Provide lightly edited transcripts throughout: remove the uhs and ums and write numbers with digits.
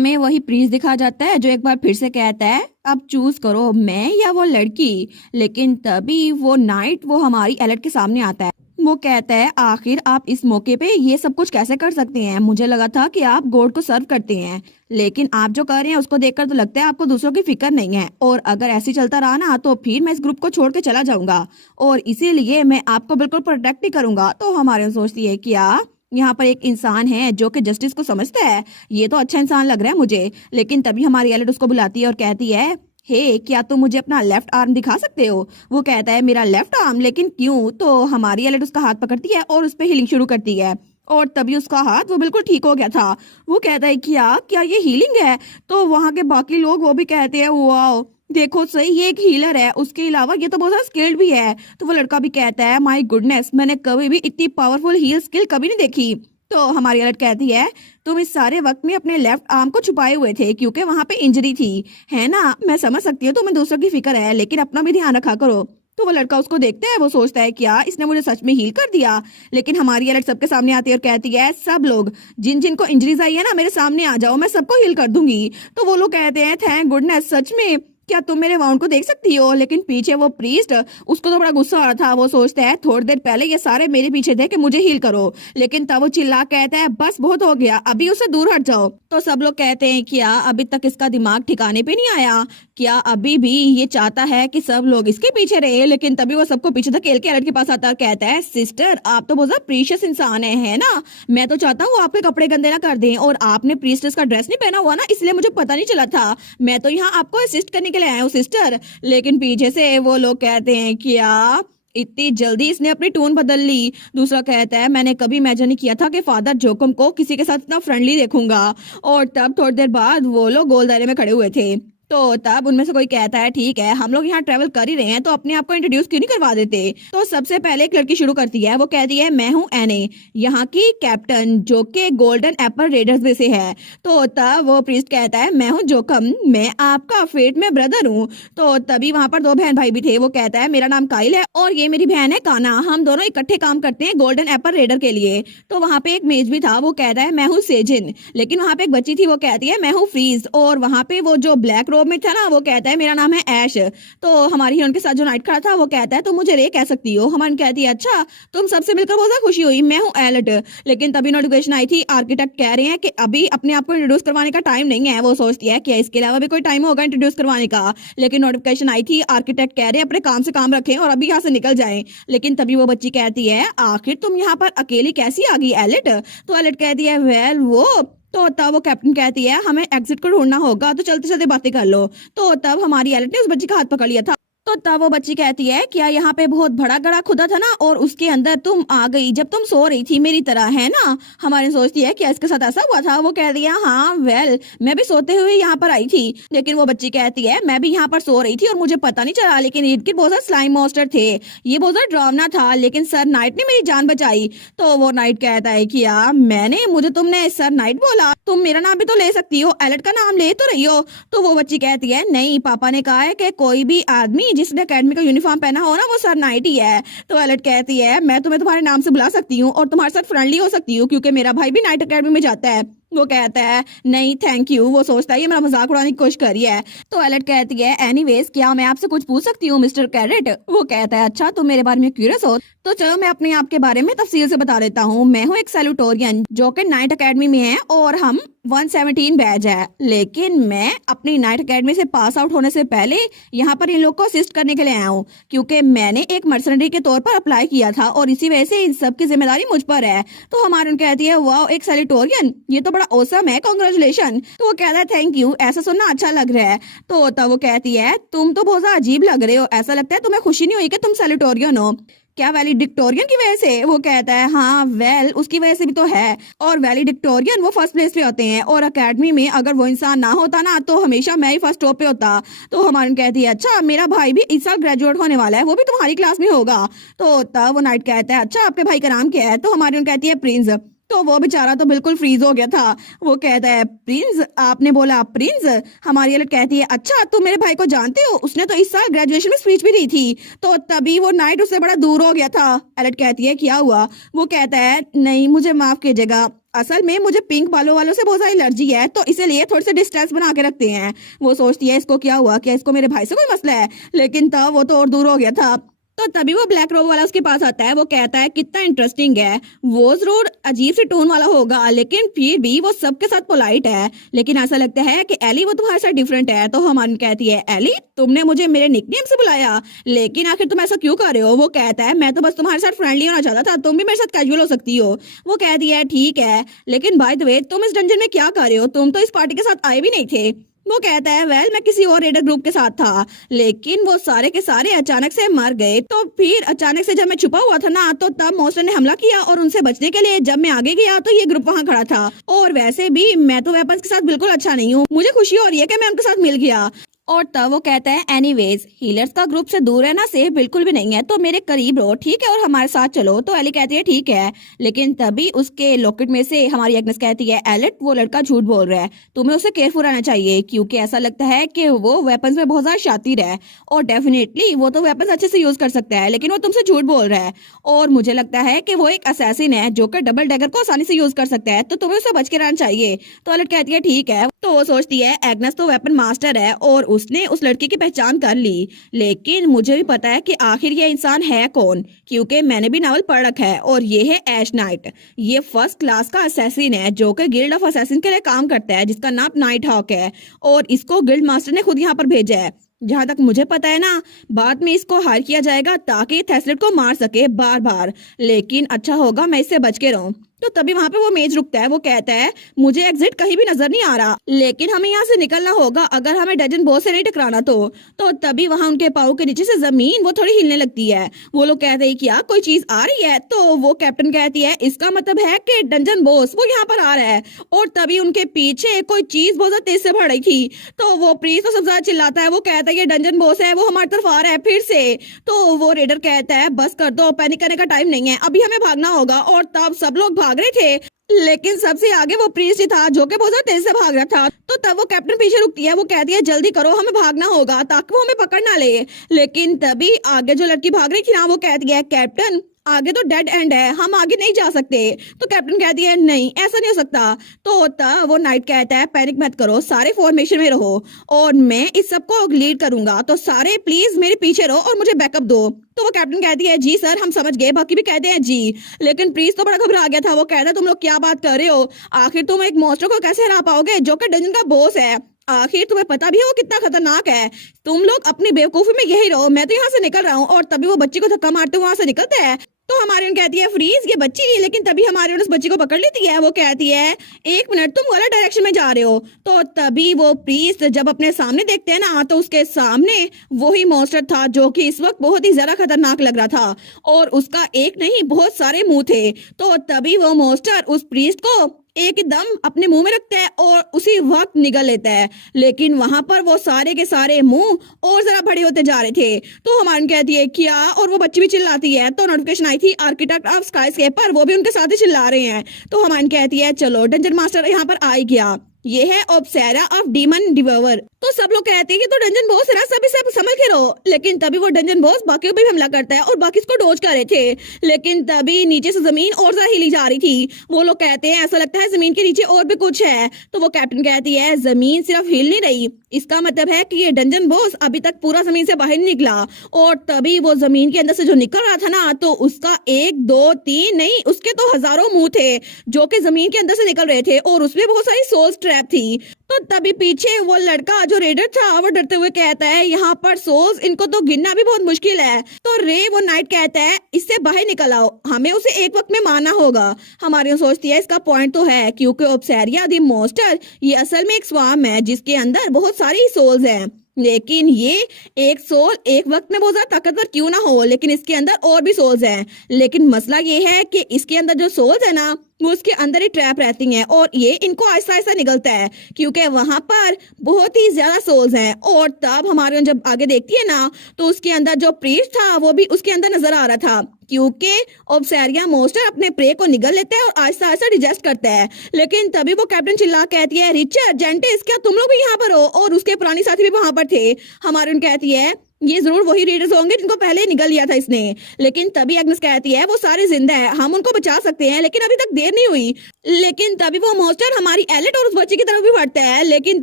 हमें वही प्रिंस दिखा जाता है जो एक बार फिर से कहता है अब चूज करो मैं या वो लड़की। लेकिन तभी वो नाइट वो हमारी एलेट के सामने आता है। वो कहता है आखिर आप इस मौके पे ये सब कुछ कैसे कर सकते हैं? मुझे लगा था कि आप गॉड को सर्व करते हैं, लेकिन आप जो कर रहे हैं उसको देखकर तो लगता है आपको दूसरों की फिक्र नहीं है। और अगर ऐसे चलता रहा ना तो फिर मैं इस ग्रुप को छोड़ के चला जाऊंगा और इसीलिए मैं आपको बिल्कुल प्रोटेक्ट ही करूंगा। तो हमारे सोचती है क्या यहाँ पर एक इंसान है जो कि जस्टिस को समझता है, ये तो अच्छा इंसान लग रहा है मुझे। लेकिन तभी हमारी एलेट उसको बुलाती है और कहती है हे क्या तुम मुझे अपना लेफ्ट आर्म दिखा सकते हो? वो कहता है मेरा लेफ्ट आर्म, लेकिन क्यों? तो हमारी एलेट उसका हाथ पकड़ती है और उस पर हीलिंग शुरू करती है और तभी उसका हाथ वो बिल्कुल ठीक हो गया था। वो कहता है क्या क्या ये हीलिंग है? तो वहां के बाकी लोग वो भी कहते हैं वाओ देखो सही ये एक हीलर है, उसके अलावा ये तो बहुत ज्यादा स्किल्ड भी है। तो वो लड़का भी कहता है माय गुडनेस मैंने कभी भी इतनी पावरफुल हील स्किल कभी नहीं देखी। तो हमारी अलर्ट कहती है तुम इस सारे वक्त में अपने लेफ्ट आर्म को छुपाए हुए थे क्योंकि वहां पे इंजरी थी, है ना? मैं समझ सकती हूँ तुम्हें दूसरों की फिक्र है, लेकिन अपना भी ध्यान रखा करो। तो वो लड़का उसको देखता है, वो सोचता है क्या इसने मुझे सच में हील कर दिया। लेकिन हमारी अलर्ट सबके सामने आती है और कहती है सब लोग जिन जिन को इंजरीज आई है ना मेरे सामने आ जाओ, मैं सबको हील कर दूंगी। तो वो लोग कहते हैं थैंक गुडनेस, सच में क्या तुम मेरे वाउंड को देख सकती हो? लेकिन पीछे वो प्रीस्ट उसको तो बड़ा गुस्सा आ रहा था। वो सोचता है थोड़ी देर पहले ये सारे मेरे पीछे थे कि मुझे हील करो, लेकिन तब वो चिल्ला कहता है बस बहुत हो गया, अभी उससे दूर हट जाओ। तो सब लोग कहते हैं क्या अभी तक इसका दिमाग ठिकाने पे नहीं आया? क्या अभी भी ये चाहता है कि सब लोग इसके पीछे रहे? लेकिन तभी वो सबको पीछे धकेल के एलेट के पास आता है और कहता है सिस्टर आप तो बहुत ज्यादा प्रीशियस इंसान है ना? मैं तो चाहता हूँ आपके कपड़े गंदे ना कर दें, और आपने प्रीस्टेस का ड्रेस नहीं पहना हुआ ना इसलिए मुझे पता नहीं चला था। मैं तो यहाँ आपको असिस्ट करने के लिए आया हूँ सिस्टर। लेकिन पीछे से वो लोग कहते हैं क्या इतनी जल्दी इसने अपनी टोन बदल ली? दूसरा कहता है मैंने कभी इमेजिन नहीं किया था कि फादर जोकम को किसी के साथ इतना फ्रेंडली देखूंगा। और तब थोड़ी देर बाद वो लोग गोल दायरे में खड़े हुए थे। तो तब उनमें से कोई कहता है ठीक है हम लोग यहाँ ट्रेवल कर ही रहे हैं तो अपने आप को इंट्रोड्यूस क्यों नहीं करवा देते? तो सबसे पहले एक लड़की शुरू करती है, वो कहती है मैं हूँ एने, यहाँ की कैप्टन जो कि गोल्डन एप्पल रेडर्स में से है। तो तब वो प्रीस्ट कहता है मैं हूँ जोकम, मैं आपका फेट में ब्रदर हूँ। तो तभी वहां पर दो बहन भाई भी थे। वो कहता है मेरा नाम काइल है और ये मेरी बहन है काना, हम दोनों इकट्ठे काम करते हैं गोल्डन एप्पल रेडर के लिए। तो वहां पे एक मेज भी था, वो कहता है मैं हूँ सेजिन। लेकिन वहां पे एक बच्ची थी, वो कहती है मैं हूँ फ्रीज। और वहां पे वो जो ब्लैक में था ना वो कहता है मेरा नाम है ऐश। तो हमारी हीरोइन के साथ जो नाइट खड़ा था वो कहता है तुम मुझे रे कह सकती हो। हमारी कहती है अच्छा तुम सबसे मिलकर बहुत ज्यादा खुशी हुई, मैं हूँ एलर्ट। लेकिन तभी नोटिफिकेशन आई थी, आर्किटेक्ट कह रहे हैं कि अभी अपने आप को इंट्रोड्यूस करवाने का टाइम नहीं है। वो सोचती है कि इसके अलावा भी कोई टाइम होगा इंट्रोड्यूस करवाने का, लेकिन नोटिफिकेशन आई थी आर्किटेक्ट कह रहे हैं अपने काम से काम रखें और अभी यहाँ से निकल जाएं। लेकिन तभी वो बच्ची कहती है आखिर तुम यहाँ पर अकेली कैसी आ गई एलर्ट? तो एलर्ट कहती है वेल वो तो तब वो कैप्टन कहती है हमें एग्जिट को ढूंढना होगा तो चलते चलते बातें कर लो। तो तब हमारी एलेट ने उस बच्ची का हाथ पकड़ लिया था। तो तब वो बच्ची कहती है क्या यहाँ पे बहुत बड़ा गड़ा खुदा था ना और उसके अंदर तुम आ गई जब तुम सो रही थी मेरी तरह, है ना? हमारी सोचती है क्या इसके साथ ऐसा हुआ था? वो कहती है हाँ वेल मैं भी सोते हुए यहाँ पर आई थी। लेकिन वो बच्ची कहती है मैं भी यहाँ पर सो रही थी और मुझे पता नहीं चला, लेकिन इनके बहुत सारे स्लाइम मॉन्स्टर थे, ये बहुत ज्यादा डरावना था, लेकिन सर नाइट ने मेरी जान बचाई। तो वो नाइट कहता है कि मैंने मुझे तुमने सर नाइट बोला, तुम मेरा नाम भी तो ले सकती हो, एलर्ट का नाम ले तो रही हो। तो वो बच्ची कहती है नहीं पापा ने कहा है कि कोई भी आदमी जिसने एकेडमी का यूनिफॉर्म पहना हो ना वो सर नाइट ही है। तो एलर्ट कहती है मैं तुम्हें तुम्हारे नाम से बुला सकती हूँ और तुम्हारे साथ फ्रेंडली हो सकती हूँ क्योंकि मेरा भाई भी नाइट एकेडमी में जाता है। वो कहता है नहीं थैंक यू। वो सोचता है ये मेरा मजाक उड़ाने की कोशिश कर रही है। तो एलर्ट कहती है एनीवेज क्या मैं आपसे कुछ पूछ सकती हूँ मिस्टर कैरेट? वो कहता है अच्छा तुम मेरे बारे में क्यूरियस हो तो चलो मैं अपने आप के बारे में तफसील से बता देता हूँ। मैं हूँ एक सैल्यूटोरियन जो कि नाइट एकेडमी में है और हम 117 बैच है, लेकिन मैं अपनी नाइट एकेडमी से पास आउट होने से पहले यहाँ पर इन लोग को असिस्ट करने के लिए आया हूँ क्योंकि मैंने एक मर्सनरी के तौर पर अप्लाई किया था और इसी वजह से इन सब की जिम्मेदारी मुझ पर है। तो हमारे कहती है वाह एक सैल्यूटोरियन, ये तो बड़ा औसम है, कांग्रेचुलेशन। तो वो कहता है थैंक यू, ऐसा सुनना अच्छा लग रहा है। तो तब वो कहती है तुम तो बहुत ज्यादा अजीब लग रहे हो, ऐसा लगता है तुम्हें खुशी नहीं हुई कि तुम सैल्यूटोरियन हो, क्या वैलिडिक्टोरियन की वजह से? वो कहता है हाँ वेल उसकी वजह से भी तो है, और वैलिडिक्टोरियन वो फर्स्ट प्लेस पे होते हैं और अकेडमी में अगर वो इंसान ना होता ना तो हमेशा मैं ही फर्स्ट टॉप पे होता। तो हमारी कहती है अच्छा मेरा भाई भी इस साल ग्रेजुएट होने वाला है, वो भी तुम्हारी क्लास में होगा। तो तब वो नाइट कहता है अच्छा आपके भाई का नाम क्या है? तो हमारी कहती है प्रिंस। तो वो बेचारा तो बिल्कुल फ्रीज हो गया था। वो कहता है प्रिंस, आपने बोला प्रिंस? हमारी अलर्ट कहती है अच्छा तुम मेरे भाई को जानते हो, उसने तो इस साल ग्रेजुएशन में स्पीच भी दी थी। तो तभी वो नाइट उससे बड़ा दूर हो गया था। अलर्ट कहती है क्या हुआ? वो कहता है नहीं मुझे माफ कीजिएगा, असल में मुझे पिंक बालों वालों से बहुत सारी एलर्जी है, तो इसीलिए थोड़ी सी डिस्टेंस बना के रखते हैं। वो सोचती है इसको क्या हुआ, क्या इसको मेरे भाई से कोई मसला है, लेकिन तब वो तो और दूर हो गया था। तो तभी वो ब्लैक रोब वाला उसके पास आता है। वो कहता है कितना इंटरेस्टिंग है, वो जरूर अजीब सी टोन वाला होगा लेकिन फिर भी वो सबके साथ पोलाइट है। लेकिन ऐसा लगता है कि एली वो तुम्हारे साथ डिफरेंट है। तो हमारी कहती है एली तुमने मुझे मेरे निकनेम से बुलाया, लेकिन आखिर तुम ऐसा क्यों कर रहे हो। वो कहता है मैं तो बस तुम्हारे साथ फ्रेंडली होना चाहता था, तुम भी मेरे साथ कैजुअल हो सकती हो। वो कहती है ठीक है, लेकिन बाय द वे तुम इस डंजन में क्या कर रहे हो, तुम तो इस पार्टी के साथ आए भी नहीं थे। वो कहता है वेल मैं किसी और रेडर ग्रुप के साथ था, लेकिन वो सारे के सारे अचानक से मर गए। तो फिर अचानक से जब मैं छुपा हुआ था ना, तो तब मॉन्स्टर ने हमला किया और उनसे बचने के लिए जब मैं आगे गया तो ये ग्रुप वहां खड़ा था। और वैसे भी मैं तो वेपन्स के साथ बिल्कुल अच्छा नहीं हूँ, मुझे खुशी हो रही है कि मैं उनके साथ मिल गया। और तब वो कहता है एनीवेज हीलर्स का ग्रुप से दूर रहना सेफ बिल्कुल भी नहीं है, तो मेरे करीब रहो ठीक है और हमारे साथ चलो। तो एली कहती है ठीक है, लेकिन तभी उसके लॉकेट में से हमारी एग्नेस कहती है एलेट वो लड़का झूठ बोल रहा है, तुम्हें उसे केयरफुल रहना चाहिए क्योंकि ऐसा लगता है कि वो वेपन्स में बहुत ज्यादा शातिर है और डेफिनेटली वो तो वेपन्स अच्छे से यूज कर सकता है, लेकिन वो तुमसे झूठ बोल रहा है। और मुझे लगता है कि वो एक असैसिन है जो कि डबल डैगर को आसानी से यूज कर सकता है, तो तुम्हें उसे बच के रहना चाहिए। तो एलेट कहती है ठीक है। तो वो सोचती है एग्नेस तो वेपन मास्टर है और उसने उस लड़की की पहचान कर ली, लेकिन मुझे भी पता है कि आखिर ये इंसान है कौन, क्योंकि मैंने भी नावल पढ़ रखा है और ये है ऐश नाइट। ये फर्स्ट क्लास का असैसिन है जो कि गिल्ड ऑफ असैसिन के लिए काम करता है, जिसका नाम नाइट हॉक है और इसको गिल्ड मास्टर ने खुद यहाँ पर भेजा है। जहां तक मुझे पता है ना, बाद में इसको हायर किया जाएगा ताकि थेसलेट को मार सके बार बार, लेकिन अच्छा होगा मैं इससे बच के रहूं। तो तभी वहां पे वो मेज रुकता है। वो कहता है मुझे एग्जिट कहीं भी नजर नहीं आ रहा, लेकिन हमें यहाँ से निकलना होगा अगर हमें डजन बॉस से नहीं टकराना। तो तभी वहां उनके पाँव के नीचे से जमीन वो थोड़ी हिलने लगती है। वो लोग कहते हैं क्या कोई चीज आ रही है, तो वो कैप्टन कहती है इसका मतलब है कि डंजन बॉस वो यहाँ पर आ रहा है। और तभी उनके पीछे कोई चीज बहुत ज्यादा तेज से बढ़ रही थी। तो वो प्रीस्ट तो सबसे ज्यादा चिल्लाता है। वो कहता है ये डंजन बॉस है, वो हमारी तरफ आ रहा है फिर से। तो वो रेडर कहता है बस कर दो, पैनिक करने का टाइम नहीं है, अभी हमें भागना होगा। और तब सब लोग भाग रहे थे, लेकिन सबसे आगे वो प्रीस्ट ही था जो कि बहुत ज्यादा तेज से भाग रहा था। तो तब वो कैप्टन पीछे रुकती है। वो कहती है जल्दी करो, हमें भागना होगा ताकि वो हमें पकड़ ना ले। लेकिन तभी आगे जो लड़की भाग रही थी ना, वो कहती है कैप्टन आगे तो डेड एंड है, हम आगे नहीं जा सकते। तो कैप्टन कहती है नहीं ऐसा नहीं हो सकता। तो तब वो नाइट कहता है पैनिक मत करो, सारे फॉर्मेशन में रहो और मैं इस सबको लीड करूंगा, तो सारे प्लीज मेरे पीछे रहो और मुझे बैकअप दो। तो वो कैप्टन कहती है जी सर हम समझ गए, बाकी भी कहते हैं जी। लेकिन प्रीस्ट तो बड़ा घबरा गया था। वो कहता है तुम लोग क्या बात कर रहे हो, आखिर तुम एक मॉन्स्टर को कैसे हरा पाओगे जो कि डंजन का बॉस है, आखिर तुम्हें पता भी है वो कितना खतरनाक है। तुम लोग अपनी बेवकूफी में यही रहो, मैं तो यहाँ से निकल रहा हूँ। और तभी वो बच्ची को धक्का मारते हुए वहां से निकलता है। तो हमारी कहती है फ्रीज ये बच्ची, लेकिन तभी हमारी उस बच्ची को पकड़ लेती है। वो कहती है एक मिनट तुम गलत डायरेक्शन में जा रहे हो। तो तभी वो प्रीस्ट जब अपने सामने देखते हैं ना, तो उसके सामने वही मॉन्स्टर था जो कि इस वक्त बहुत ही ज्यादा खतरनाक लग रहा था और उसका एक नहीं बहुत सारे मुंह थे। तो तभी वो मॉन्स्टर उस प्रीस्ट को एकदम अपने मुंह में रखता है और उसी वक्त निगल लेता है, लेकिन वहां पर वो सारे के सारे मुंह और जरा बड़े होते जा रहे थे। तो हमारी कहती है क्या, और वो बच्ची भी चिल्लाती है। तो नोटिफिकेशन आई थी आर्किटेक्ट ऑफ स्काईस्केपर, वो भी उनके साथ ही चिल्ला रहे हैं। तो हमारी कहती है चलो डंजन मास्टर यहाँ पर आ गया, ये है ऑब्सेरा ऑफ डीमन डिवोवर। तो सब लोग कहते हैं कि तो डंजन बॉस है ना, सभी सब समझ के रहो। लेकिन तभी वो डंजन बॉस बाकी पे भी हमला करता है और बाकी इसको डोज कर रहे थे, लेकिन तभी नीचे से जमीन और ज्यादा हिली जा रही थी। वो लोग कहते हैं ऐसा लगता है जमीन के नीचे और भी कुछ है। तो वो कैप्टन कहती है जमीन सिर्फ हिल नहीं रही, इसका मतलब है कि ये डंजन बॉस अभी तक पूरा जमीन से बाहर नहीं निकला। और तभी वो जमीन के अंदर से जो निकल रहा था ना, तो उसका एक दो तीन नहीं उसके तो हजारों मुंह थे जो कि जमीन के अंदर से निकल रहे थे और उसमें बहुत सारी सोल्स ट्रैप थी। तो तभी पीछे वो लड़का जो रेडर था वो डरते हुए कहता है यहाँ पर सोल्स इनको तो गिनना भी बहुत मुश्किल है। तो रे वो नाइट कहता है इससे बाहर निकल आओ, हमें उसे एक वक्त में मारना होगा। हमारी सोचती है इसका पॉइंट तो है, क्योंकि ऑब्सेरिया द मॉन्स्टर ये असल में एक स्वाम है जिसके अंदर बहुत सारी सोल्स हैं, लेकिन ये एक सोल एक वक्त में बहुत ज्यादा ताकतवर क्यों ना हो, लेकिन इसके अंदर और भी सोल्स हैं। लेकिन मसला ये है कि इसके अंदर जो सोल्स है ना, वो उसके अंदर ही ट्रैप रहती हैं और ये इनको आहिस्ता आहिस्ता निकलता है क्योंकि वहां पर बहुत ही ज्यादा सोल्स हैं। और तब हमारे जब आगे देखती है ना, तो उसके अंदर जो प्रीस्ट था वो भी उसके अंदर नजर आ रहा था, क्योंकि ऑब्सेरिया मॉन्स्टर अपने प्रे को निगल लेता है और आहिस्ता आहिस्ता डिजेस्ट करता है। लेकिन तभी वो कैप्टन चिल्ला कहती है रिचर्ड जेंटिस क्या तुम लोग भी यहाँ पर हो, और उसके पुरानी साथी भी वहां पर थे। हमारे कहती है ये जरूर वही रीडर्स होंगे जिनको पहले ही निकल लिया था इसने। लेकिन तभी एग्नेस कहती है वो सारे जिंदा है, हम उनको बचा सकते हैं, लेकिन अभी तक देर नहीं हुई। लेकिन तभी वो मॉन्स्टर हमारी एलेट और उस बच्ची की तरफ भी बढ़ता है, लेकिन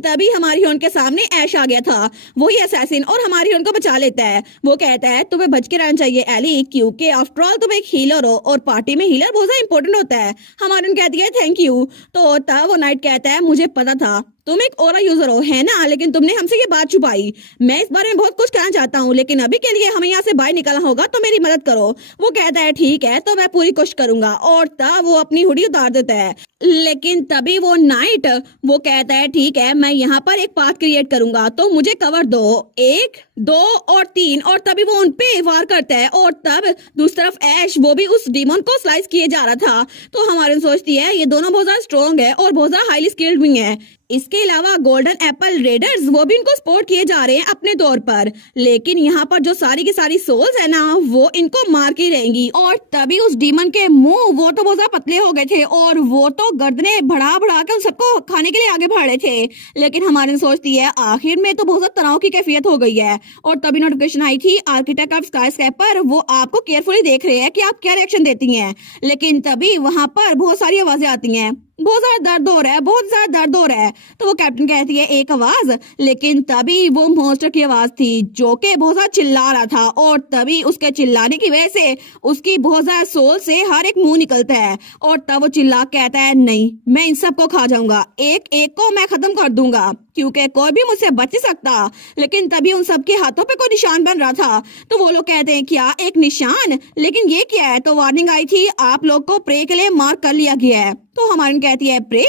तभी हमारी हीरोइन के सामने ऐश आ गया था, वही असैसिन, और हमारी हीरोइन को बचा लेता है। वो कहता है तुम्हें बच के रहना चाहिए एली, क्योंकि आफ्टर ऑल तुम एक हीलर हो और पार्टी में हीलर बहुत ज्यादा इंपॉर्टेंट होता है। हमारी हीरोइन कहती है थैंक यू। तो तब वो नाइट कहता है मुझे पता था तुम एक ओरा यूजर हो, है ना, लेकिन तुमने हमसे ये बात छुपाई। मैं इस बारे में बहुत कुछ कहना चाहता हूँ, लेकिन अभी के लिए हमें यहाँ से बाहर निकलना होगा, तो मेरी मदद करो। वो कहता है ठीक है, तो मैं पूरी कोशिश करूंगा, और तब वो अपनी हुडी उतार देता है। लेकिन तभी वो नाइट वो कहता है ठीक है, मैं यहाँ पर एक पाथ क्रिएट करूंगा, तो मुझे कवर दो, 1 2 और 3, और तभी वो उन पे वार करता है। और तब दूसरी तरफ ऐश वो भी उस डीमन को स्लाइस किए जा रहा था। तो हमारी सोचती है ये दोनों बहुत ज्यादा स्ट्रॉन्ग है और बहुत ज्यादा हाईली स्किल्ड भी है। इसके अलावा गोल्डन एप्पल रेडर्स वो भी इनको सपोर्ट किए जा रहे हैं अपने तौर पर, लेकिन यहाँ पर जो सारी की सारी सोल्स है ना वो इनको मार के रहेंगी। और तभी उस डीमन के मुंह वो तो बहुत ज्यादा पतले हो गए थे और वो तो गर्दने बढ़ा बढ़ा के उन सबको खाने के लिए आगे बढ़ रहे थे। लेकिन हमारी सोचती है आखिर में तो बहुत ज्यादा तनाव की कैफियत हो गई है। और तभी नोटिफिकेशन आई थी आर्किटेक्ट ऑफ स्काईस्क्रैपर, वो आपको केयरफुली देख रहे हैं कि आप क्या रिएक्शन देती हैं। लेकिन तभी वहां पर बहुत सारी आवाजें आती हैं, बहुत ज्यादा दर्द हो रहा है, बहुत ज्यादा दर्द हो रहा है। तो वो कैप्टन कहती है एक आवाज, लेकिन तभी वो मॉन्स्टर की आवाज थी जो कि बहुत ज्यादा चिल्ला रहा था। और तभी उसके चिल्लाने की वजह से उसकी बहुत ज्यादा सोल से हर एक मुंह निकलता है। और तब वो चिल्ला कहता है नहीं, मैं इन सबको खा जाऊंगा, एक एक को मैं खत्म कर दूंगा, क्योंकि कोई भी मुझसे बच नहीं सकता। लेकिन तभी उन सबके हाथों पे कोई निशान बन रहा था। तो वो लोग कहते हैं क्या एक निशान, लेकिन ये क्या है। तो वार्निंग आई थी आप लोग को प्रे के लिए मार्क कर लिया गया है। तो हमारी कहती है प्रे।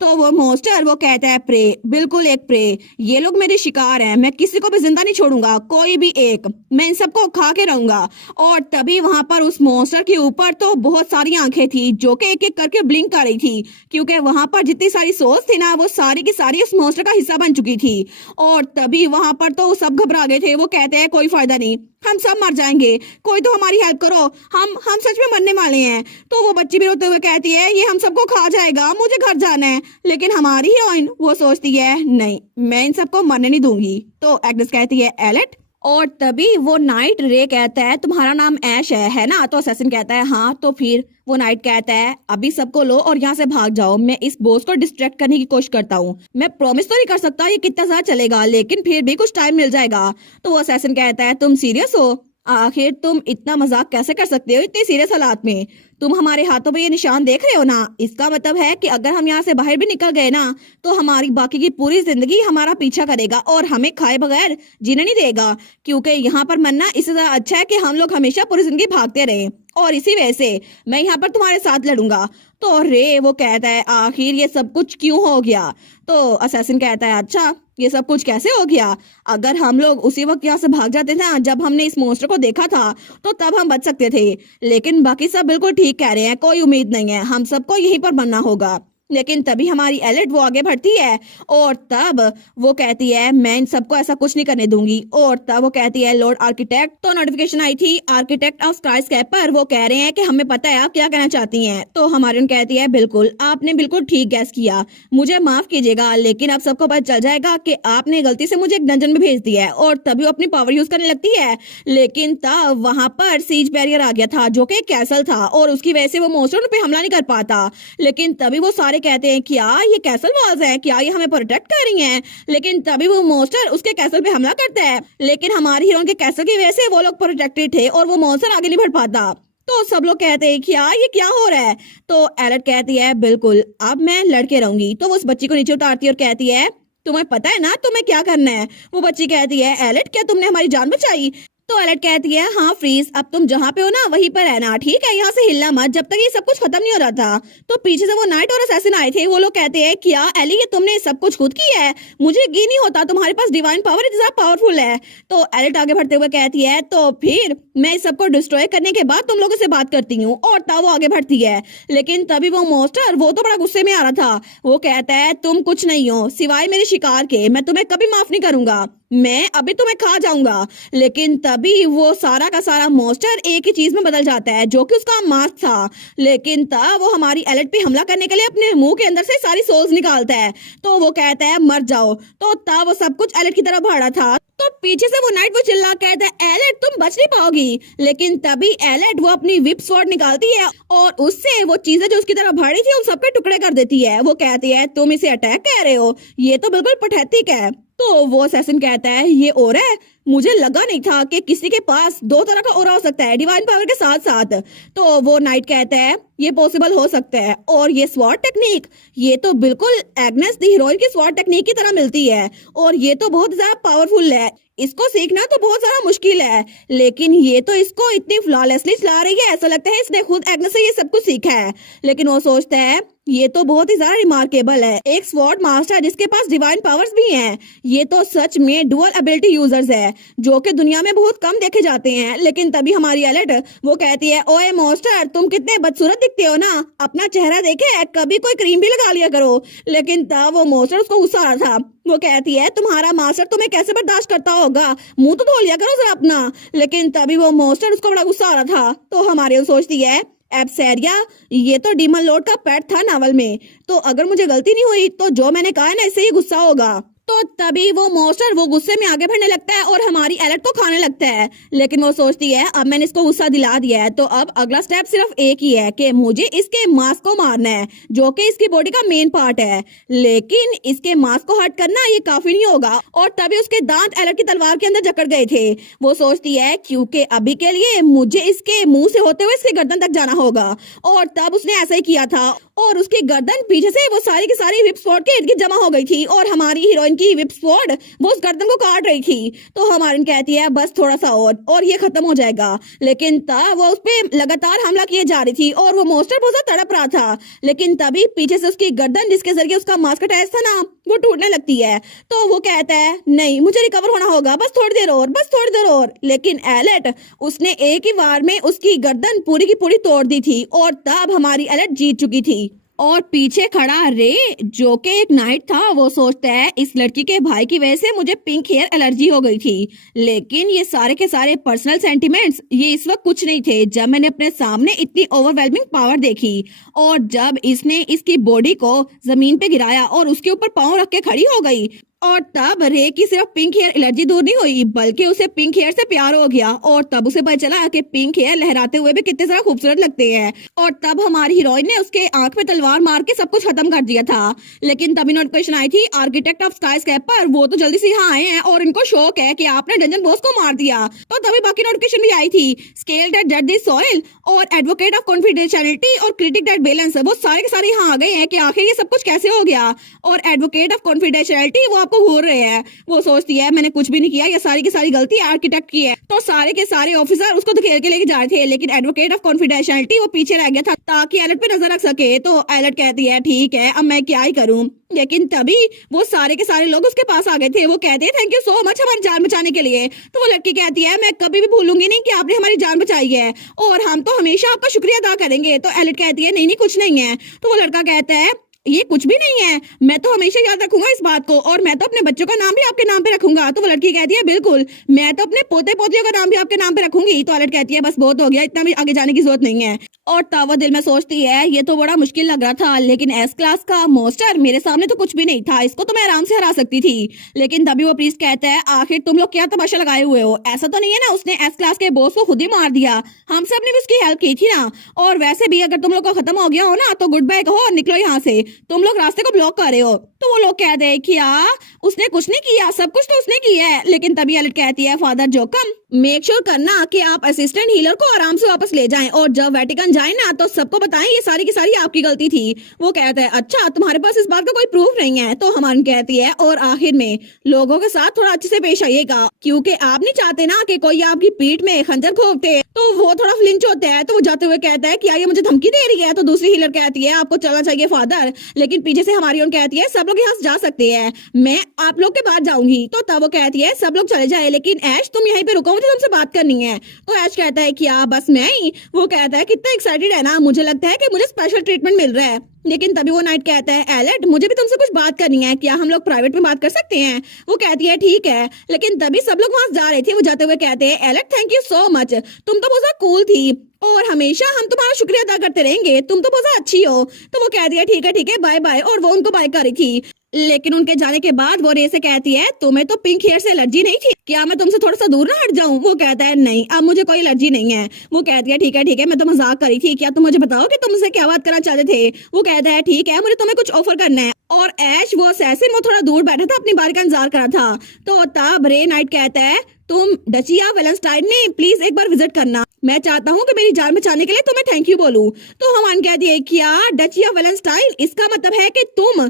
तो वो मॉन्स्टर वो कहता है प्रे, बिल्कुल एक प्रे, ये लोग मेरे शिकार हैं, मैं किसी को भी जिंदा नहीं छोड़ूंगा, कोई भी एक, मैं इन सबको खा के रहूंगा। और तभी वहां पर उस मॉन्स्टर के ऊपर तो बहुत सारी आंखें थी जो कि एक एक करके ब्लिंक कर रही थी, क्योंकि वहां पर जितनी सारी सोल्स थी ना वो सारी की सारी उस मॉन्स्टर का हिस्सा बन चुकी थी। और तभी वहां पर तो सब घबरा गए थे। वो कहते हैं कोई फायदा नहीं, हम सब मर जाएंगे, कोई तो हमारी हेल्प करो, हम सच में मरने वाले हैं। तो वो बच्ची भी रोते हुए कहती है ये हम सबको खा जाएगा, मुझे घर जाना है। लेकिन हमारी हीरोइन वो सोचती है नहीं, मैं इन सबको मरने नहीं दूंगी। तो एग्नेस कहती है एलेट। और तभी वो नाइट रे कहता है तुम्हारा नाम ऐश है ना। तो असैसिन कहता है हाँ। तो फिर वो नाइट कहता है अभी सबको लो और यहाँ से भाग जाओ, मैं इस बॉस को डिस्ट्रैक्ट करने की कोशिश करता हूँ, मैं प्रॉमिस तो नहीं कर सकता ये कितना ज्यादा चलेगा, लेकिन फिर भी कुछ टाइम मिल जाएगा। तो वो असैसिन कहता है तुम सीरियस हो, आखिर तुम इतना मजाक कैसे कर सकते हो इतने सीरियस हालात में, तुम हमारे हाथों पे ये निशान देख रहे हो ना, इसका मतलब है कि अगर हम यहाँ से बाहर भी निकल गए ना तो हमारी बाकी की पूरी जिंदगी हमारा पीछा करेगा और हमें खाए बगैर जीने नहीं देगा, क्योंकि यहाँ पर मरना इससे ज्यादा अच्छा है कि हम लोग हमेशा पूरी जिंदगी भागते रहे, और इसी वजह से मैं यहाँ पर तुम्हारे साथ लड़ूंगा। तो रे वो कहता है आखिर ये सब कुछ क्यों हो गया। तो असैसिन कहता है अच्छा ये सब कुछ कैसे हो गया, अगर हम लोग उसी वक्त यहाँ से भाग जाते थे ना जब हमने इस मॉन्स्टर को देखा था तो तब हम बच सकते थे, लेकिन बाकी सब बिल्कुल ठीक कह रहे हैं, कोई उम्मीद नहीं है, हम सबको यहीं पर बनना होगा। लेकिन तभी हमारी एलेट वो आगे बढ़ती है और तब वो कहती है मैं इन सबको ऐसा कुछ नहीं करने दूंगी। और तब वो कहती है लॉर्ड आर्किटेक्ट। तो नोटिफिकेशन आई थी आर्किटेक्ट ऑफ स्काईस्क्रैपर, वो कह रहे हैं कि हमें पता है आप क्या कहना चाहती हैं। तो हमारी उन कहती है बिल्कुल आपने बिल्कुल ठीक गैस किया, मुझे माफ कीजिएगा, लेकिन अब सबको पता चल जाएगा कि आपने गलती से मुझे एक डंजन में भेज दिया है। और तभी वो अपनी पावर यूज करने लगती है, लेकिन तब वहां पर सीज बैरियर आ गया था जो कि कैसल था और उसकी वजह से वो मॉन्स्टर पे हमला नहीं कर पाता। लेकिन तभी वो सारे कहते हैं क्या ये कैसल वॉल्स है, क्या ये हमें प्रोटेक्ट कर रही हैं। लेकिन तभी वो मॉन्स्टर उसके कैसल पे हमला करता है, लेकिन हमारी हीरोइन के कैसल की वजह से वो लोग प्रोटेक्टेड थे और वो मॉन्स्टर आगे नहीं बढ़ पाता। तो सब लोग कहते हैं क्या ये क्या हो रहा है। तो एलेट कहती है बिल्कुल अब मैं लड़के रहूंगी। तो वो उस बच्ची को नीचे उतारती है और कहती है तुम्हें पता है ना तुम्हें क्या करना है। वो बच्ची कहती है एलेट क्या तुमने हमारी जान बचाई। तो एलेट कहती है हाँ फ्रीज, अब तुम जहाँ पे हो ना वहीं पर रहना, ठीक है, यहाँ से हिलना मत जब तक ये सब कुछ खत्म नहीं हो रहा था। तो पीछे से वो नाइट और असैसिन आए थे, वो लोग कहते हैं क्या एली ये तुमने सब कुछ खुद किया है, मुझे यकीन नहीं होता तुम्हारे पास डिवाइन पावर इतना पावरफुल है। तो एलेट आगे बढ़ते हुए कहती है तो फिर मैं इस सबको डिस्ट्रॉय करने के बाद तुम लोगों से बात करती हूँ। और तब वो आगे बढ़ती है, लेकिन तभी वो मॉन्स्टर वो तो बड़ा गुस्से में आ रहा था, वो कहता है तुम कुछ नहीं हो सिवाय मेरे शिकार के, मैं तुम्हें कभी माफ नहीं करूंगा, मैं अभी तुम्हें खा जाऊंगा। लेकिन तभी वो सारा का सारा मॉन्स्टर एक ही चीज में बदल जाता है, जो कि उसका मास्क था। लेकिन तब वो हमारी एलेट पे हमला करने के लिए अपने मुंह के अंदर से सारी सोल्स निकालता है। तो वो कहता है मर जाओ। तो तब वो सब कुछ एलेट की तरफ भाड़ा था। तो पीछे से वो नाइट वो चिल्ला कहता है एलेट तुम बच नहीं पाओगी। लेकिन तभी एलेट वो अपनी विप स्वॉर्ड निकालती है और उससे वो चीजें जो उसकी तरफ भाड़ी थी उन सबके टुकड़े कर देती है। वो कहती है तुम इसे अटैक कह रहे हो, ये तो बिल्कुल पथेटिक है। तो वो असैसिन कहता है ये और है, मुझे लगा नहीं था कि किसी के पास दो तरह का ओरा हो सकता है डिवाइन पावर के साथ साथ। तो वो नाइट कहता है ये पॉसिबल हो सकता है, और ये स्वॉर्ड टेक्निक ये तो बिल्कुल एग्नेस द हीरोइन की स्वॉर्ड टेक्निक की तरह मिलती है, और ये तो बहुत ज्यादा पावरफुल है। इसको सीखना तो बहुत ज्यादा मुश्किल है, लेकिन ये तो इसको इतनी फ्लॉलेसली चला रही है, ऐसा लगता है इसने खुद एग्नेस से ये सब कुछ सीखा है। लेकिन वो सोचता है ये तो बहुत ही ज्यादा रिमार्केबल है, एक स्वॉर्ड मास्टर जिसके पास डिवाइन पावर्स भी हैं। ये तो सच में डुअल एबिलिटी यूजर्स है, जो कि दुनिया में बहुत कम देखे जाते हैं। लेकिन तभी हमारी एलेट वो कहती है ओए मॉन्स्टर तुम कितने बदसूरत दिखते हो ना, अपना चेहरा देखे, कभी कोई क्रीम भी लगा लिया करो। लेकिन तब वो मॉन्स्टर उसको गुस्सा आ रहा था। वो कहती है तुम्हारा मास्टर तुम्हें कैसे बर्दाश्त करता होगा, मुंह तो धो लिया करो जरा अपना। लेकिन तभी वो मॉन्स्टर उसको बड़ा गुस्सा आ रहा था। तो हमारी वो सोचती है एब्सेरिया ये तो डीमन लॉर्ड का पेट था नावल में, तो अगर मुझे गलती नहीं हुई तो जो मैंने कहा है ना इससे ही गुस्सा होगा। तो तभी वो मॉन्स्टर वो गुस्से में आगे बढ़ने लगता है और हमारी एलेट को खाने लगता है। लेकिन वो सोचती है अब मैंने इसको गुस्सा दिला दिया है, तो अब अगला स्टेप सिर्फ एक ही है कि मुझे इसके मांस को मारना है, जो कि इसकी बॉडी का मेन पार्ट है। लेकिन इसके मांस को हट करना ये काफी नहीं होगा। और तभी उसके दांत एलेट की तलवार के अंदर जकड़ गए थे। वो सोचती है क्योंकि अभी के लिए मुझे इसके मुंह से होते हुए इसके गर्दन तक जाना होगा। और तब उसने ऐसा ही किया था, और उसकी गर्दन पीछे से वो सारी की सारी विप स्वॉर्ड के इर्द गिर्द जमा हो गई थी, और हमारी हीरोइन की विप स्वॉर्ड वो उस गर्दन को काट रही थी। तो हमारी कहती है बस थोड़ा सा और ये खत्म हो जाएगा। लेकिन तब वो उस पे लगातार हमला किए जा रही थी, और वो मॉन्स्टर बहुत ज्यादा तड़प रहा था। लेकिन तभी पीछे से उसकी गर्दन जिसके जरिए उसका मांस अटैच था ना, वो टूटने लगती है। तो वो कहता है नहीं मुझे रिकवर होना होगा, बस थोड़ी देर और, बस थोड़ी देर और। लेकिन एलेट उसने एक ही बार में उसकी गर्दन पूरी की पूरी तोड़ दी थी, और तब हमारी एलेट जीत चुकी थी। और पीछे खड़ा रे जो कि एक नाइट था, वो सोचता है इस लड़की के भाई की वजह से मुझे पिंक हेयर एलर्जी हो गई थी। लेकिन ये सारे के सारे पर्सनल सेंटिमेंट्स ये इस वक्त कुछ नहीं थे जब मैंने अपने सामने इतनी ओवरवेलमिंग पावर देखी। और जब इसने इसकी बॉडी को जमीन पे गिराया और उसके ऊपर पाँव रख के खड़ी हो गई, और तब रे की सिर्फ पिंक हेयर एलर्जी दूर नहीं हुई बल्कि उसे पिंक हेयर से प्यार हो गया। और तब उसे पता चला कि पिंक हेयर लहराते हुए भी कितने सारा खूबसूरत लगते हैं। और तब हमारी हीरोइन ने उसके आंख पे तलवार मार के सब कुछ खत्म कर दिया था। लेकिन तभी नोटिफिकेशन आई थी आर्किटेक्ट ऑफ स्काई स्क्रैपर वो तो जल्दी से यहाँ आए हैं और इनको शौक है कि आपने डंजन बॉस को मार दिया। तो तभी बाकी नोटिफिकेशन भी आई थी स्केल दैट जज द सॉइल और एडवोकेट ऑफ कॉन्फिडेंशियलिटी और क्रिटिक दैट बैलेंस, वो सारे के सारे यहाँ आ गए हैं कि आखिर ये सब कुछ कैसे हो गया। और एडवोकेट ऑफ कॉन्फिडेंशियलिटी वो आपको घूर रहे हैं। वो सोचती है मैंने कुछ भी नहीं किया, ये सारी की सारी गलती आर्किटेक्ट की है। तो सारे के सारे ऑफिसर उसको धकेल के लेके जा रहे थे, लेकिन एडवोकेट ऑफ कॉन्फिडेंशियलिटी वो पीछे रह गया था ताकि एलेट पे नजर रख सके। तो एलेट कहती है ठीक है अब मैं क्या ही करूं। लेकिन तभी वो सारे के सारे लोग उसके पास आ गए थे। वो कहते हैं थैंक यू सो मच हमारी जान बचाने के लिए। तो वो लड़की कहती है मैं कभी भी भूलूंगी नहीं कि आपने हमारी जान बचाई है, और हम तो हमेशा आपका शुक्रिया अदा करेंगे। तो एलेट कहती है नहीं नहीं कुछ नहीं है। तो वो लड़का कहता है ये कुछ भी नहीं है, मैं तो हमेशा याद रखूंगा इस बात को, और मैं तो अपने बच्चों का नाम भी आपके नाम पे रखूंगा। तो वो लड़की कहती है बिल्कुल, मैं तो अपने पोते पोतियों का नाम भी आपके नाम पे रखूंगी। तो एलेट कहती है बस बहुत हो गया, इतना भी आगे जाने की जरूरत नहीं है। और तब वो दिल में सोचती है ये तो बड़ा मुश्किल लग रहा था, लेकिन एस क्लास का मॉन्स्टर मेरे सामने तो कुछ भी नहीं था, इसको तो मैं आराम से हरा सकती थी। लेकिन तभी वो प्रीस्ट कहता है आखिर तुम लोग क्या तमाशा लगाए हुए हो, ऐसा तो नहीं है ना उसने एस क्लास के बॉस को खुद ही मार दिया, हम सब ने भी उसकी हेल्प की थी ना। और वैसे भी अगर तुम लोग को खत्म हो गया हो ना तो गुड बाय कहो और निकलो यहाँ से, तुम लोग रास्ते को ब्लॉक कर रहे हो। तो वो लोग कहते हैं क्या उसने कुछ नहीं किया, सब कुछ तो उसने किया है। लेकिन तभी एलेट कहती है फादर जोकम मेक श्योर करना कि आप असिस्टेंट हीलर को आराम से वापस ले जाएं, और जब वेटिकन जाए ना तो सबको बताएं ये सारी की सारी आपकी गलती थी। वो कहता है अच्छा तुम्हारे पास इस बात का कोई प्रूफ नहीं है। तो हमारी कहती है और आखिर में लोगों के साथ थोड़ा अच्छे से पेश आइएगा, क्योंकि आप नहीं चाहते ना कि कोई आपकी पीठ में खंजर घोंपते, तो वो थोड़ा फ्लिंच होता है। तो वो जाते हुए कहता है क्या ये मुझे धमकी दे रही है। तो दूसरी हीलर कहती है आपको चलना चाहिए फादर। लेकिन पीछे से हमारी उन कहती है सब लोग यहाँ से जा सकते हैं, मैं आप लोग के बाद जाऊंगी। तो तब वो कहती है सब लोग चले जाए, लेकिन ऐश तुम यहीं पे रुको, मुझे तुमसे बात करनी है। तो ऐश कहता है क्या बस मैं ही। वो कहता है कितना एक्साइटेड है ना, मुझे लगता है कि मुझे स्पेशल ट्रीटमेंट मिल रहा है। लेकिन तभी वो नाइट कहता है एलेट मुझे भी तुमसे कुछ बात करनी है, क्या हम लोग प्राइवेट में बात कर सकते हैं? वो कहती है ठीक है। लेकिन तभी सब लोग वहां जा रहे थे, वो जाते हुए कहते हैं AILET thank you so much, तुम तो बहुत कूल थी और हमेशा हम तुम्हारा शुक्रिया अदा करते रहेंगे, तुम तो बहुत अच्छी हो। तो वो कहती है ठीक है बाय बाय, और वो उनको बाय कर रही थी। लेकिन उनके जाने के बाद वो रे से कहती है तुम्हें तो पिंक हेयर से एलर्जी नहीं थी क्या, मैं तुमसे थोड़ा सा दूर ना हट जाऊं? वो कहता है नहीं अब मुझे कोई एलर्जी नहीं है। वो कहती है ठीक है मैं तो मजाक कर रही थी, क्या तुम मुझे बताओ कि तुमसे क्या बात करना चाहते थे? वो कहता है ठीक है मुझे तुम्हें कुछ ऑफर करना है। और ऐश वो असैसिन वो थोड़ा दूर बैठा था, अपनी बारी का इंतजार कर रहा था। तो तब रे नाइट कहता है तुम डचिया वेलेंस्टाइन में प्लीज एक बार विजिट करना, मैं चाहता हूँ कि मेरी जान बचाने के लिए तुम्हें थैंक यू बोलूं। तो हम कहती है क्या डचिया वेलेंस्टाइन, इसका मतलब है कि तुम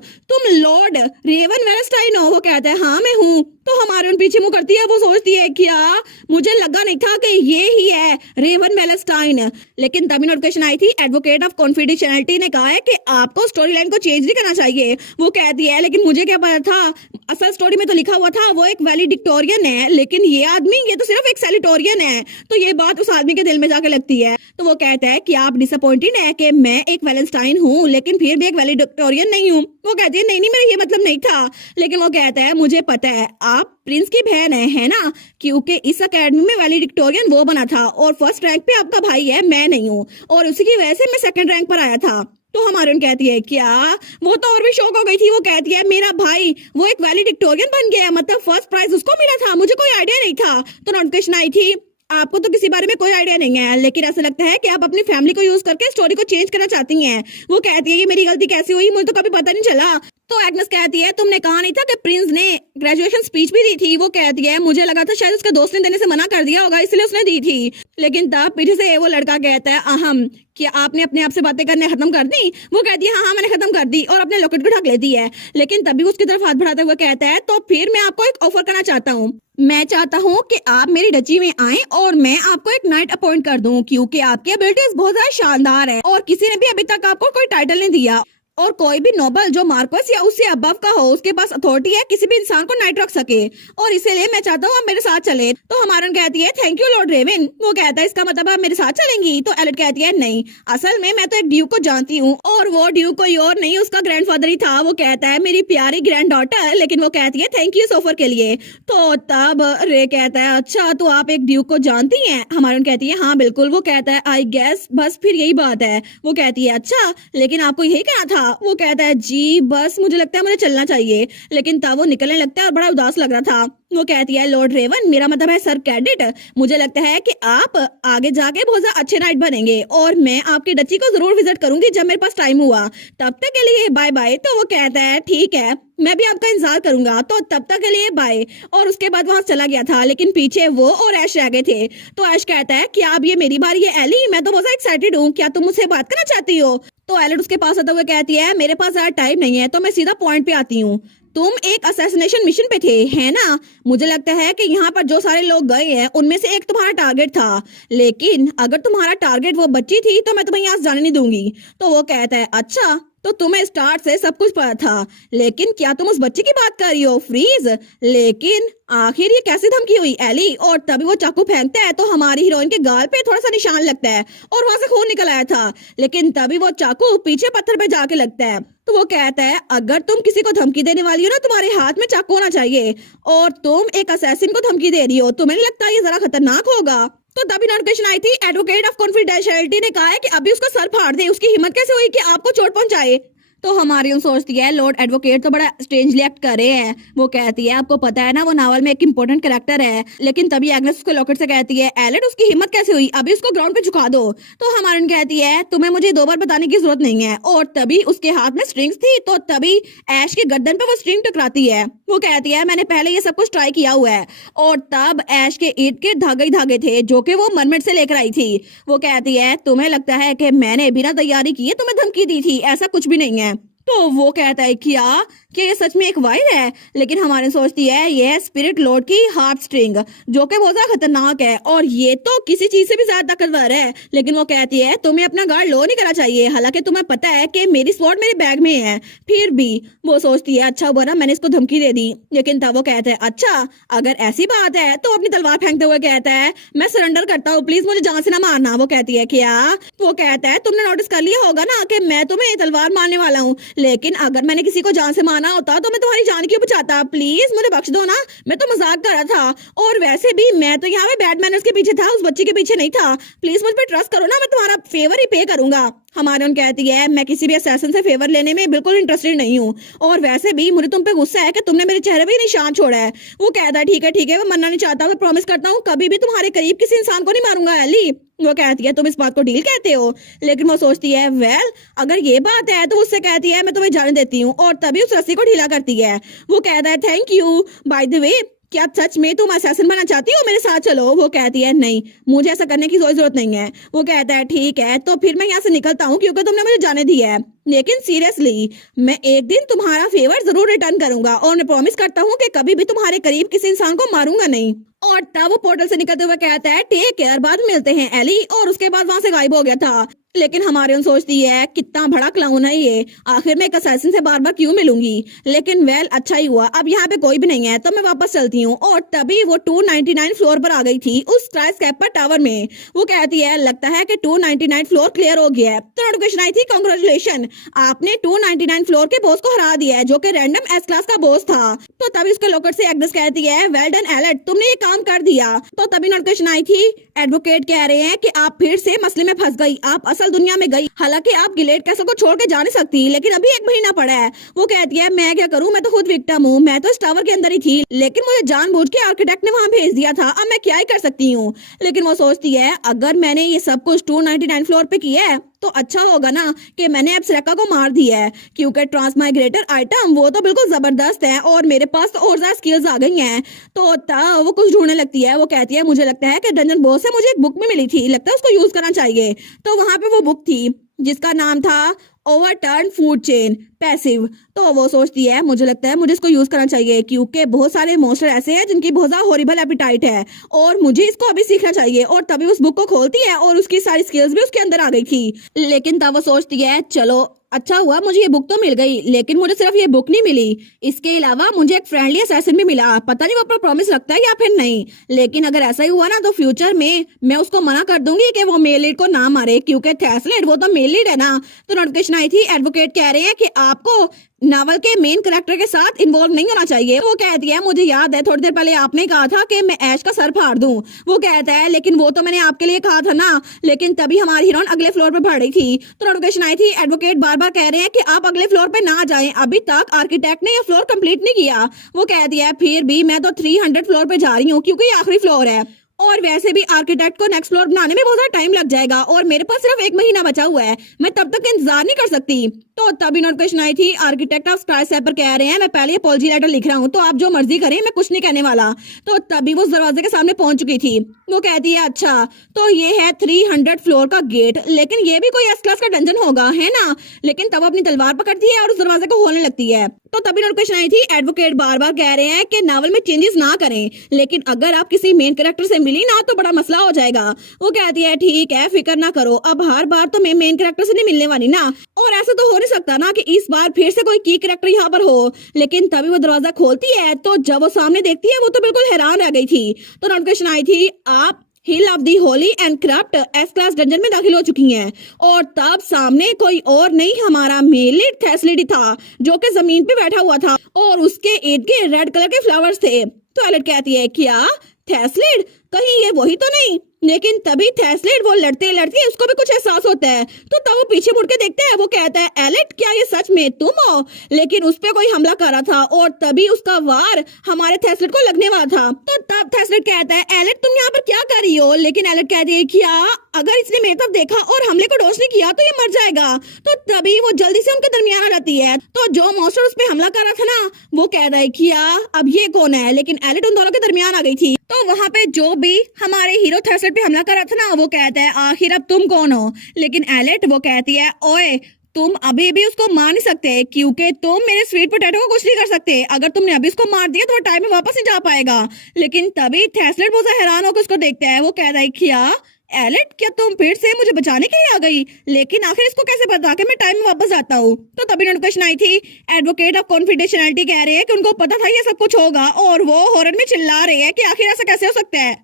लॉर्ड रेवन वेलेंस्टाइन हो? वो कहता है हाँ मैं हूँ। तो हमारे उन पीछे मुंह करती है, वो सोचती है क्या मुझे लगा नहीं था कि ये ही है रेवन वेलेंस्टाइन। लेकिन तभी नोटिफिकेशन आई थी एडवोकेट ऑफ कॉन्फिडेंशियलिटी ने कहा है कि आपको स्टोरी लाइन को चेंज नहीं करना चाहिए। वो कहती है लेकिन मुझे क्या पता था, असल स्टोरी में तो लिखा हुआ था वो एक वैलिडिक्टोरियन है, लेकिन ये आदमी ये तो सिर्फ एक सैलिटोरियन है। तो ये बात उस आदमी के दिल में जाके लगती है। तो वो कहता है कि आप डिसअपॉइंटेड है कि मैं एक वेलेंस्टाइन हूँ लेकिन फिर भी एक वैलिडिक्टोरियन नहीं हूँ। वो कहती है नहीं मेरा ये मतलब नहीं था। लेकिन वो कहता है मुझे पता है आप प्रिंस की बहन है ना, क्योंकि इस अकेडमी में वैलिडिक्टोरियन वो बना था और फर्स्ट रैंक पे आपका भाई है, मैं नहीं हूँ, और उसी की वजह से मैं सेकंड रैंक पर आया था। तो हमारे कहती है क्या, वो तो और भी शौक हो गई थी। वो कहती है मेरा भाई वो एक वैलिडिक्टोरियन बन गया, मतलब फर्स्ट प्राइज उसको मिला था, मुझे कोई आइडिया नहीं था। तो नोटिफिकेशन आई थी आपको तो किसी बारे में कोई आइडिया नहीं है, लेकिन ऐसा लगता है कि आप अपनी फैमिली को यूज करके स्टोरी को चेंज करना चाहती हैं। वो कहती है ये मेरी गलती कैसे हुई, मुझे तो कभी पता नहीं चला। तो एग्नेस कहती है तुमने कहा नहीं था कि प्रिंस ने ग्रेजुएशन स्पीच भी दी थी? वो कहती है मुझे लगा था शायद उसके दोस्त ने देने से मना कर दिया होगा इसलिए उसने दी थी। लेकिन तब पीछे से वो लड़का कहता है अहम क्या आपने अपने आप से बातें करने खत्म कर दी? वो कहती है हाँ मैंने खत्म कर दी, और अपने लॉकेट को ढक लेती है। लेकिन तभी उसकी तरफ हाथ बढ़ाते हुए कहता है तो फिर मैं आपको एक ऑफर करना चाहता हूँ, मैं चाहता हूँ कि आप मेरी डची में आएं और मैं आपको एक नाइट अपॉइंट कर दूं, क्योंकि आपकी एबिलिटीज बहुत ज्यादा शानदार है और किसी ने भी अभी तक आपको कोई टाइटल नहीं दिया, और कोई भी नोबल जो मार्कोस या उससे अबव का हो उसके पास अथॉरिटी है किसी भी इंसान को नाइट रख सके, और इसीलिए मैं चाहता हूँ आप मेरे साथ चले। तो हमारन कहती है थैंक यू लॉर्ड रेवन। वो कहता है इसका मतलब आप मेरे साथ चलेंगी? तो एलेट कहती है नहीं, असल में मैं तो एक ड्यूक को जानती हूँ और वो ड्यूक कोई और नहीं उसका ग्रैंडफादर ही था। वो कहता है मेरी प्यारी ग्रैंड डॉटर, लेकिन वो कहती है थैंक यू इस ऑफर के लिए। तो तब रे कहता है अच्छा तो आप एक ड्यूक को जानती हैं? हमारन कहती है हाँ बिल्कुल। वो कहता है आई गेस बस फिर यही बात है। वो कहती है अच्छा लेकिन आपको यही कहना था? वो कहता है जी बस मुझे लगता है मुझे चलना चाहिए। लेकिन तब वो निकलने लगता है और बड़ा उदास लग रहा था। वो कहती है लॉर्ड रेवन मेरा मतलब है सर कैडेट, मुझे लगता है कि आप आगे जाके बहुत ज्यादा अच्छे नाइट बनेंगे और मैं आपकी डची को जरूर विजिट करूंगी जब मेरे पास टाइम हुआ, तब तक के लिए बाय बाय। तो वो कहता है ठीक है मैं भी आपका इंतजार करूंगा, तो तब तक के लिए बाय। और उसके बाद वहां चला गया था, लेकिन पीछे वो और ऐश रह गए थे। तो ऐश कहता है क्या अब ये मेरी बारी है एली, मैं तो बहुत एक्साइटेड हूँ, क्या तुम मुझसे बात करना चाहती हो? तो एलेट उसके पास आते हुए कहती है मेरे पास ज्यादा टाइम नहीं है तो मैं सीधा पॉइंट पे आती हूँ। तुम एक असैसिनेशन मिशन पे थे है ना? मुझे लगता है कि यहाँ पर जो सारे लोग गए हैं उनमें से एक तुम्हारा टारगेट था, लेकिन अगर तुम्हारा टारगेट वो बच्ची थी तो मैं तुम्हें यहाँ से जाने नहीं दूंगी। तो वो कहता है अच्छा तो तुम्हें स्टार्ट से सब कुछ पता था, लेकिन क्या तुम उस बच्चे की बात कर रही हो? फ्रीज, लेकिन आखिर ये कैसी धमकी हुई एली? और तभी वो चाकू फेंकता है तो हमारी हीरोइन के गाल पे थोड़ा सा निशान लगता है और वहां से खून निकल आया था, लेकिन तभी वो चाकू पीछे पत्थर पे जाके लगता है। तो वो कहता है अगर तुम किसी को धमकी देने वाली हो ना तुम्हारे हाथ में चाकू होना चाहिए, और तुम एक असैसिन को धमकी दे रही हो, तुम्हें नहीं लगता ये जरा खतरनाक होगा? तो तभी नोटिफिकेशन आई थी एडवोकेट ऑफ कॉन्फिडेंशियलिटी ने कहा है कि अभी उसका सर फाड़ दे, उसकी हिम्मत कैसे हुई कि आपको चोट पहुंचाए? तो हमारी उन सोचती है लॉर्ड एडवोकेट तो बड़ा स्ट्रेंजली एक्ट कर रहे हैं। वो कहती है आपको पता है ना वो नावल में एक इंपॉर्टेंट कैरेक्टर है, लेकिन तभी एग्नेस उसको लॉकेट से कहती है एलेट उसकी हिम्मत कैसे हुई, अभी उसको ग्राउंड पे झुका दो। तो हमारी कहती है तुम्हें मुझे 2 बार बताने की जरूरत नहीं है, और तभी उसके हाथ में स्ट्रिंग्स थी। तो तभी ऐश के गर्दन पे वो स्ट्रिंग टकराती है। वो कहती है मैंने पहले ये सब कुछ ट्राई किया हुआ है, और तब ऐश के ईद के धागे ही धागे थे जो कि वो मरमेड से लेकर आई थी। वो कहती है तुम्हें लगता है कि मैंने बिना तैयारी किए तुम्हें धमकी दी थी? ऐसा कुछ भी नहीं है। तो वो कहता है क्या ये सच में एक वायर है, लेकिन हमारे सोचती है ये है स्पिरिट लॉर्ड की हार्प स्ट्रिंग, जो कि बहुत ज्यादा खतरनाक है और ये तो किसी चीज से भी ज्यादा ताकतवर है। लेकिन वो कहती है तुम्हें अपना गार्ड लो नहीं करना चाहिए, हालांकि तुम्हें पता है कि मेरी स्वॉर्ड मेरे बैग में है। फिर भी वो सोचती है अच्छा हुआ ना मैंने इसको धमकी दे दी। लेकिन तब वो कहता है अच्छा अगर ऐसी बात है तो अपनी तलवार फेंकते हुए कहता है मैं सरेंडर करता हूँ, प्लीज मुझे जान से ना मारना। वो कहती है क्या? वो कहता है तुमने नोटिस कर लिया होगा ना कि मैं तुम्हें तलवार मारने वाला हूँ, लेकिन अगर मैंने किसी को जान से मारना होता तो मैं तुम्हारी जान क्यों बचाता, प्लीज मुझे बख्श दो ना, मैं तो मजाक कर रहा था। और वैसे भी मैं तो यहाँ पे बैड मैनर्स के पीछे था, उस बच्ची के पीछे नहीं था, प्लीज मुझ पर ट्रस्ट करो ना, मैं तुम्हारा फेवर ही पे करूंगा। हमारे कहती है मैं किसी भी असैसिन से फेवर लेने में बिल्कुल इंटरेस्टेड नहीं हूँ, और वैसे भी मुझे तुम पे गुस्सा है कि तुमने मेरे चेहरे पे निशान छोड़ा है। वो कहता है ठीक है मैं मरना नहीं चाहता, मैं प्रॉमिस करता हूँ कभी भी तुम्हारे करीब किसी इंसान को नहीं मारूंगा एली। वो कहती है तुम इस बात को डील कहते हो। लेकिन वो सोचती है वेल अगर ये बात है तो उससे कहती है मैं तुम्हें जाने देती हूँ, और तभी उस रस्सी को ढीला करती है। वो कहता है thank you, by the way क्या सच में तुम असैसिन बनना चाहती हो, मेरे साथ चलो। वो कहती है नहीं मुझे ऐसा करने की कोई जरूरत नहीं है। वो कहता है ठीक है तो फिर मैं यहाँ से निकलता हूँ क्योंकि तुमने मुझे जाने दिया है, लेकिन सीरियसली मैं एक दिन तुम्हारा फेवर जरूर रिटर्न करूंगा और मैं प्रॉमिस करता हूँ कि कभी भी तुम्हारे करीब किसी इंसान को मारूंगा नहीं। और तब वो पोर्टल से निकलते हुए कहता है टेक केयर, बाद में मिलते हैं एली, और उसके बाद वहां से गायब हो गया था। लेकिन हमारे सोचती है कितना बड़ा क्लाउन है ये, आखिर में एक असैसिन से बार बार क्यों मिलूंगी। लेकिन वेल अच्छा ही हुआ अब यहाँ पे कोई भी नहीं है तो मैं वापस चलती हूँ। और तभी वो 299 फ्लोर पर आ गई थी उस स्काईस्क्रैपर टावर में। वो कहती है लगता है कि 299 फ्लोर क्लियर हो गया है। तो नोटिफिकेशन आई थी कांग्रेचुलेशन, आपने 299 फ्लोर के बॉस को हरा दिया है जो कि रैंडम एस क्लास का बॉस था। तो तभी उसके लॉकर से एग्नेस कहती है वेल डन एलेट, तुमने ये काम कर दिया। तो तभी नोटिफिकेशन आई थी एडवोकेट कह रहे हैं कि आप फिर से मसले में फंस गई, आप असल दुनिया में गई, हालांकि आप गिलेड कैसल को छोड़ के जा नहीं सकती, लेकिन अभी 1 महीना पड़ा है। वो कहती है मैं क्या करूं, मैं तो खुद विक्टिम हूँ, मैं तो इस टावर के अंदर ही थी, लेकिन मुझे जानबूझ के आर्किटेक्ट ने वहां भेज दिया था, अब मैं क्या ही कर सकती हूँ। लेकिन वो सोचती है अगर मैंने ये सब कुछ 299 फ्लोर पे किया है तो अच्छा होगा ना कि मैंने एब्सरेका को मार दिया है, क्योंकि ट्रांसमाइग्रेटर आइटम वो तो बिल्कुल जबरदस्त है और मेरे पास तो और ज्यादा स्किल्स आ गई हैं। तो तब वो कुछ ढूंढने लगती है। वो कहती है मुझे लगता है कि डंजन बॉस से मुझे एक बुक में मिली थी, लगता है उसको यूज करना चाहिए। तो वहां पे वो बुक थी जिसका नाम था ओवरटर्न फूड चेन पैसिव। तो वो सोचती है मुझे लगता है मुझे इसको यूज करना चाहिए, क्योंकि बहुत सारे मॉन्स्टर ऐसे हैं जिनकी बहुत ज्यादा हॉरिबल एपिटाइट है और मुझे इसको अभी सीखना चाहिए। और तभी उस बुक को खोलती है और उसकी सारी स्किल्स भी उसके अंदर आ गई थी। लेकिन तब वो सोचती है चलो अच्छा हुआ मुझे ये बुक तो मिल गई, लेकिन मुझे सिर्फ ये बुक नहीं मिली, इसके अलावा मुझे एक फ्रेंडली असैसिन भी मिला, पता नहीं वो अपना प्रॉमिस रखता है या फिर नहीं। लेकिन अगर ऐसा ही हुआ ना तो फ्यूचर में मैं उसको मना कर दूंगी कि वो मेल लीड को ना मारे, क्योंकि थैसलेट वो तो मेल लीड है ना। तो नोटिफिकेशन आई थी एडवोकेट कह रहे हैं कि आपको नावल के मेन कैरेक्टर के साथ इन्वॉल्व नहीं होना चाहिए। वो कहती है मुझे याद है थोड़ी देर पहले आपने कहा था कि मैं ऐश का सर फाड़ दूं। वो कहता है लेकिन वो तो मैंने आपके लिए कहा था ना। लेकिन तभी हमारी हीरोइन अगले फ्लोर पे बढ़ रही थी। तो नोटिफिकेशन आई थी एडवोकेट बार बार कह रहे हैं कि आप अगले फ्लोर पे ना जाएं, अभी तक आर्किटेक्ट ने ये फ्लोर कंप्लीट नहीं किया। वो कहती है फिर भी मैं तो 300 फ्लोर पे जा रही हूँ क्योंकि ये आखिरी फ्लोर है, और वैसे भी आर्किटेक्ट को नेक्स्ट फ्लोर बनाने में बहुत ज्यादा टाइम लग जाएगा और मेरे पास सिर्फ 1 महीना बचा हुआ है, मैं तब तक इंतजार नहीं कर सकती। तो तभी नोटिफिकेशन आई थी आर्किटेक्ट ऑफ स्काईस्क्रैपर कह रहे हैं मैं पहले अपॉलजी लेटर लिख रहा हूँ, तो आप जो मर्जी करें, मैं कुछ नहीं कहने वाला। तो तभी वो उस दरवाजे के सामने पहुंच चुकी थी। वो कहती है अच्छा तो ये है 300 फ्लोर का गेट, लेकिन ये भी कोई एस क्लास का डंजन होगा है ना। लेकिन तब अपनी तलवार पकड़ती है और उस दरवाजे को खोलने लगती है। तो तभी नोटिफिकेशन आई थी एडवोकेट बार बार कह रहे हैं कि नावल में चेंजेस ना करें, लेकिन अगर आप किसी मेन कैरेक्टर से मिली ना तो बड़ा मसला हो जाएगा। वो कहती है ठीक है फिक्र ना करो, अब हर बार तो मैं मेन कैरेक्टर से नहीं मिलने वाली ना, और ऐसा तो हो नहीं सकता ना कि इस बार फिर से कोई की कैरेक्टर यहाँ पर हो। लेकिन तभी वो दरवाजा खोलती है तो जब वो सामने देखती है वो तो बिल्कुल हैरान रह गई थी। तो नोटिफिकेशन आई थी आप hill of the holy and craft S class dungeon में दाखिल हो चुकी हैं। और तब सामने कोई और नहीं हमारा मेल लीड थैसलिड था, जो कि जमीन पे बैठा हुआ था और उसके इर्द गिर्द रेड कलर के फ्लावर्स थे। तो एलेट कहती है क्या थैसलिड, कहीं ये वही तो नहीं। लेकिन तभी थैसलिड वो लड़ते लड़ते उसको भी कुछ एहसास होता है, तो तब वो पीछे मुड़ के देखता है। वो कहता है एलेट क्या ये सच में तुम हो। लेकिन उस पे कोई हमला कर रहा था और तभी उसका वार हमारे थैसलिड को लगने वाला था। तो तब थैसलिड कहता है एलेट तुम यहाँ पर क्या कर रही हो। लेकिन एलेट कहती है क्या अगर इसने मेरी तरफ देखा और हमले को डॉज नहीं किया तो ये मर जाएगा। तो तभी वो जल्दी से उनके दरमियान आ जाती है। तो जो मॉन्स्टर उस पे हमला कर रहा था ना वो कहता है क्या अब ये कौन है। लेकिन एलेट उन दोनों के दरमियान आ गई थी। तो वहां पे जो भी हमारे हीरो थैसलिड पे हमला कर रहा था ना वो कहता है आखिर अब तुम कौन हो। लेकिन एलेट वो कहती है ओए तुम अभी भी उसको मार नहीं सकते क्योंकि तुम मेरे स्वीट पोटैटो को कुछ नहीं कर सकते। अगर तुमने अभी उसको मार दिया तो वो टाइम में वापस नहीं जा पाएगा। लेकिन तभी थेस्लेट बहुत हैरान होकर उसको देखता है। वो कहता है क्या एलेट, क्या तुम फिर से मुझे बचाने के लिए आ गई? लेकिन आखिर इसको कैसे पता कि मैं टाइम में वापस आता हूँ? तो तभी नोटिफिकेशन आई थी, एडवोकेट ऑफ कॉन्फिडेंशियलिटी कह रहे हैं कि उनको पता था ये सब कुछ होगा और वो हॉरर में चिल्ला रहे हैं कि आखिर ऐसा कैसे हो सकता है।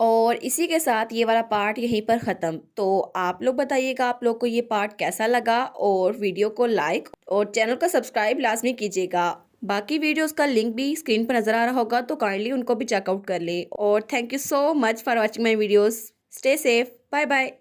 और इसी के साथ ये वाला पार्ट यहीं पर ख़त्म। तो आप लोग बताइएगा आप लोग को ये पार्ट कैसा लगा, और वीडियो को लाइक और चैनल को सब्सक्राइब लाजमी कीजिएगा। बाकी वीडियोस का लिंक भी स्क्रीन पर नज़र आ रहा होगा, तो काइंडली उनको भी चेकआउट कर ले। और thank you so much for watching my videos. Stay safe, bye bye.